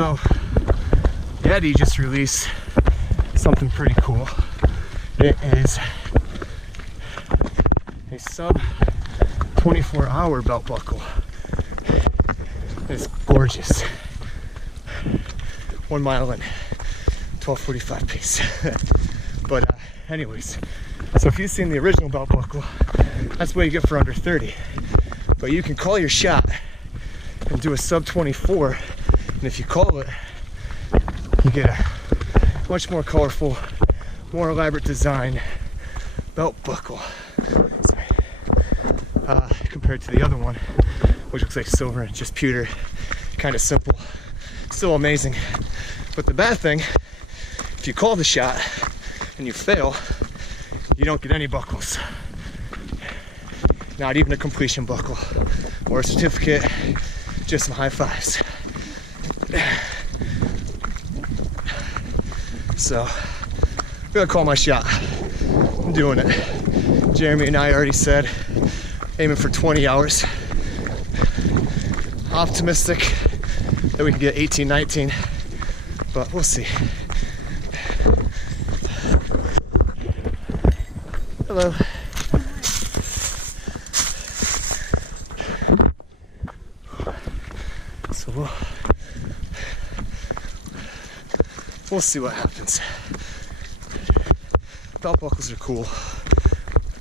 So Yeti just released something pretty cool. It is a sub 24-hour belt buckle. It's gorgeous. 1 mile in 12:45 pace. But anyways, so if you've seen the original belt buckle, that's what you get for under 30. But you can call your shot and do a sub 24, and if you call it, you get a much more colorful, more elaborate design belt buckle. Compared to the other one, which looks like silver and just pewter, kind of simple, still amazing. But the bad thing, if you call the shot and you fail, you don't get any buckles. Not even a completion buckle or a certificate, just some high fives. So I'm gonna call my shot. I'm doing it. Jeremy and I already said aiming for 20 hours. Optimistic that we can get 18, 19, but we'll see. Hello. So we'll see what happens. Belt buckles are cool,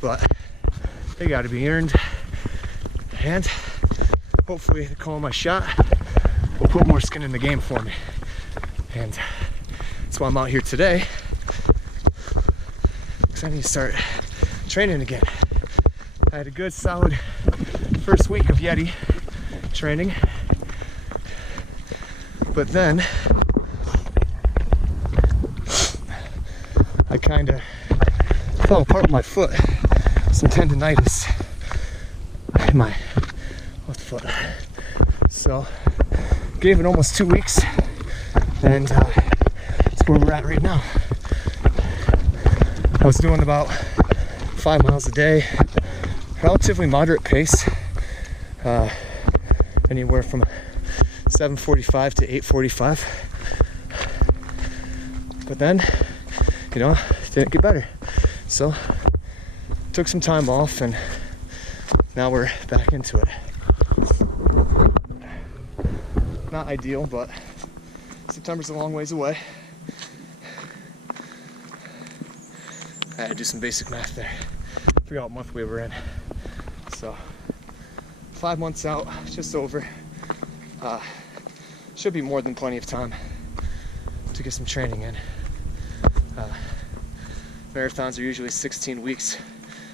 but they got to be earned, and hopefully the call of my shot will put more skin in the game for me. And that's why I'm out here today, because I need to start training again. I had a good solid first week of Yeti training, but then I kind of fell apart with my foot. Some tendonitis in my left foot. So gave it almost 2 weeks, and that's where we're at right now. I was doing about 5 miles a day, relatively moderate pace, anywhere from 7:45 to 8:45. But then, you know, it didn't get better. So took some time off, and now we're back into it. Not ideal, but September's a long ways away. I had to do some basic math there. Forgot what month we were in. So 5 months out, just over. Should be more than plenty of time to get some training in. Marathons are usually 16 weeks.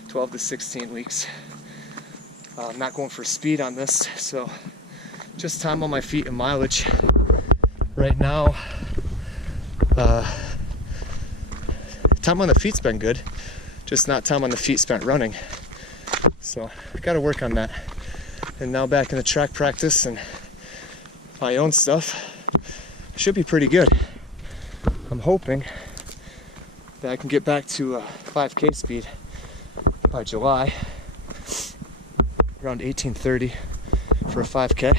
12 to 16 weeks. I'm not going for speed on this, so just time on my feet and mileage. Right now, time on the feet's been good, just not time on the feet spent running. So I gotta work on that. And now back in the track practice and my own stuff, should be pretty good. I'm hoping that I can get back to 5K speed by July, around 18:30 for a 5K,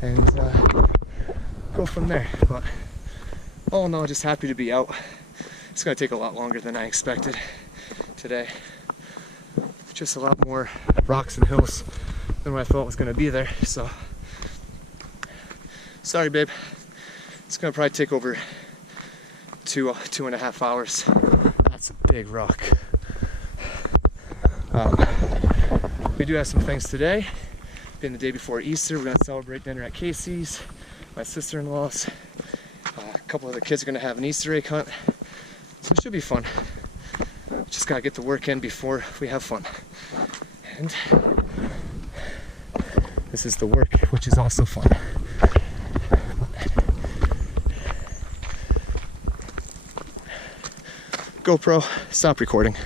and go from there. But all in all, just happy to be out. It's going to take a lot longer than I expected today. Just a lot more rocks and hills than what I thought was going to be there. So sorry, babe. It's going to probably take over 2.5 hours. That's a big rock. We do have some things today. Being the day before Easter, we're going to celebrate dinner at Casey's, my sister-in-law's. A couple of the kids are going to have an Easter egg hunt. So it should be fun. Just got to get the work in before we have fun. And this is the work, which is also fun. GoPro, stop recording.